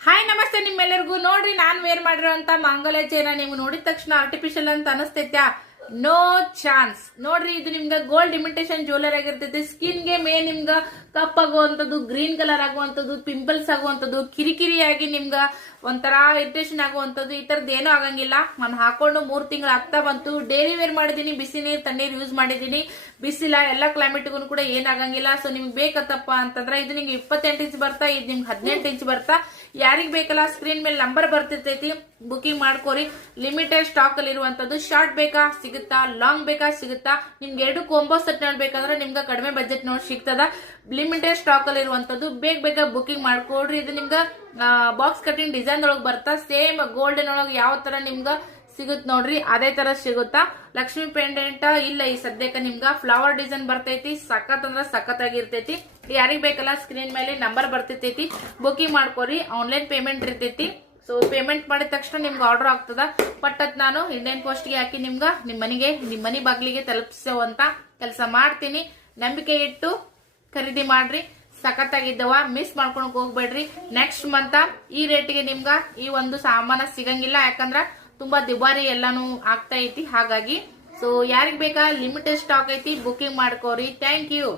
Hi ನಮಸ್ತೆ ನಿಮ್ಮೆಲ್ಲರಿಗೂ. ನೋಡ್ರಿ ನಾನ್ ವೇರ್ ಮಾಡಿರೋಂತ ಮಾಂಗಲ್ಯ ಚೈನ ನೀವು ನೋಡಿದ ತಕ್ಷಣ ಆರ್ಟಿಫಿಷಿಯಲ್ ಅಂತ ಅನಿಸ್ತೈತ್ಯಾ? No chance. ನೋಡ್ರಿ ಇದು ನಿಮ್ಗೆ ಗೋಲ್ಡ್ ಇಮಿಟೇಷನ್ ಜ್ಯುವೆಲರ್ ಆಗಿರ್ತೈತಿ. ಸ್ಕಿನ್ಗೆ ಮೇನ್ ನಿಮ್ಗ ಕಪ್ ಆಗುವಂತದ್ದು, ಗ್ರೀನ್ ಕಲರ್ ಆಗುವಂತದ್ದು, ಪಿಂಪಲ್ಸ್ ಆಗುವಂತದ್ದು, ಕಿರಿಕಿರಿಯಾಗಿ ನಿಮ್ಗ ಒಂಥರ ಇರಿಟೇಷನ್ ಆಗುವಂತದ್ದು ಈ ತರದ್ ಏನೂ ಆಗಂಗಿಲ್ಲ. ನಾನು ಹಾಕೊಂಡು 3 ತಿಂಗಳು ಆಗ್ತಾ ಬಂತು. ಡೈಲಿ ವೇರ್ ಮಾಡಿದೀನಿ, ಬಿಸಿ ನೀರ್ ತಣ್ಣೀರ್ ಯೂಸ್ ಮಾಡಿದೀನಿ. ಬಿಸಿಲ ಎಲ್ಲಾ ಕ್ಲೈಮೇಟ್ಗೂ ಕೂಡ ಏನಾಗಂಗಿಲ್ಲ. ಸೊ ನಿಮ್ಗೆ ಬೇಕತ್ತಪ್ಪ ಅಂತಂದ್ರೆ ಇದು ನಿಮ್ಗೆ 28 ಇಂಚ್ ಬರ್ತಾ, ಇದು ನಿಮ್ಗೆ 18 ಇಂಚ್ ಬರ್ತಾ. ಯಾರಿಗ್ ಬೇಕಲ್ಲ ಸ್ಕ್ರೀನ್ ಮೇಲೆ ನಂಬರ್ ಬರ್ತಿರ್ತೈತಿ, ಬುಕಿಂಗ್ ಮಾಡ್ಕೋರಿ. ಲಿಮಿಟೆಡ್ ಸ್ಟಾಕ್ ಅಲ್ಲಿ ಇರುವಂತದ್ದು. ಶಾರ್ಟ್ ಬೇಕಾ ಸಿಗುತ್ತಾ, ಲಾಂಗ್ ಬೇಕಾ ಸಿಗುತ್ತಾ. ನಿಮ್ಗೆ 2 ಕಾಂಬೋ ಸೆಟ್ ನೋಡ್ಬೇಕಂದ್ರೆ ನಿಮ್ಗೆ ಕಡಿಮೆ ಬಜೆಟ್ ನೋಡಿ ಸಿಗ್ತದ. ಲಿಮಿಟೆಡ್ ಸ್ಟಾಕ್ ಅಲ್ಲಿ ಇರುವಂತದ್ದು. ಬೇಗ ಬುಕಿಂಗ್ ಮಾಡ್ಕೊಡ್ರಿ. ಇದು ನಿಮ್ಗ ಬಾಕ್ಸ್ ಕಟಿಂಗ್ ಡಿಸೈನ್ ಒಳಗ್ ಬರ್ತಾ. ಸೇಮ್ ಗೋಲ್ಡನ್ ಒಳಗ್ ಯಾವ ತರ ನಿಮ್ಗ ಸಿಗುತ್ ನೋಡ್ರಿ ಅದೇ ತರ ಸಿಗುತ್ತಾ. ಲಕ್ಷ್ಮಿ ಪೆಂಡೆಂಟ್ ಇಲ್ಲ ಈ ಸದ್ಯಕ್ಕೆ ನಿಮ್ಗ ಫ್ಲವರ್ ಡಿಸೈನ್ ಬರ್ತೈತಿ. ಸಖತ್ ಅಂದ್ರ ಸಖತ್ ಆಗಿರ್ತೈತಿ. ಯಾರಿಗ್ ಬೇಕಲ್ಲ ಸ್ಕ್ರೀನ್ ಮೇಲೆ ನಂಬರ್ ಬರ್ತಿರ್ತೈತಿ, ಬುಕಿಂಗ್ ಮಾಡ್ಕೋರಿ. ಆನ್ಲೈನ್ ಪೇಮೆಂಟ್ ಇರ್ತೈತಿ. ಸೊ ಪೇಮೆಂಟ್ ಮಾಡಿದ ತಕ್ಷಣ ನಿಮ್ಗೆ ಆರ್ಡರ್ ಆಗ್ತದ. ಪಟ್ಟತ್ ನಾನು ಇಂಡಿಯನ್ ಪೋಸ್ಟ್ ಗೆ ಹಾಕಿ ನಿಮ್ಗ ನಿಮ್ ಮನಿ ಬಾಗ್ಲಿಗೆ ತಲುಪಿಸುವಂತ ಕೆಲಸ ಮಾಡ್ತೀನಿ. ನಂಬಿಕೆ ಇಟ್ಟು ಖರೀದಿ ಮಾಡ್ರಿ. ಸಖತ್ತಾಗಿದ್ದವ, ಮಿಸ್ ಮಾಡ್ಕೊಳಕ್ ಹೋಗ್ಬೇಡ್ರಿ. ನೆಕ್ಸ್ಟ್ ಮಂತ್ ಈ ರೇಟ್ಗೆ ನಿಮ್ಗ ಈ ಒಂದು ಸಾಮಾನ ಸಿಗಂಗಿಲ್ಲ. ಯಾಕಂದ್ರ ತುಂಬಾ ದುಬಾರಿ ಎಲ್ಲಾನು ಆಗ್ತಾ ಐತಿ. ಹಾಗಾಗಿ ಸೊ ಯಾರಿಗ್ ಬೇಕಾ ಲಿಮಿಟೆಡ್ ಸ್ಟಾಕ್ ಐತಿ, ಬುಕಿಂಗ್ ಮಾಡ್ಕೋರಿ. Thank you.